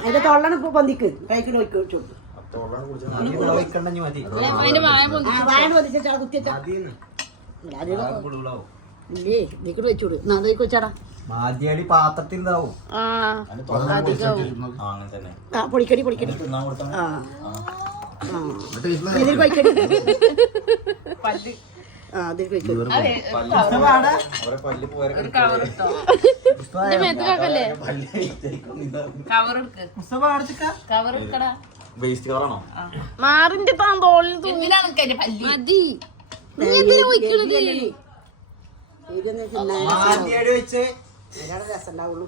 അതിന്റെ തൊള്ളനെ പൊന്തിക്ക് കഴിക്കണ വെച്ചു ഇല്ലേ നീക്കോട്ട് വെച്ചോട് നാളേക്ക് വെച്ചാടാ പാത്രത്തിണ്ടാവും പൊടിക്കടി പൊടിക്കടി ഇതിൽ കഴിക്കടി അതിൽ കഴിക്കടി മാറിന്റെ തോളിൽ മതി രസം ഉണ്ടാവുള്ളൂ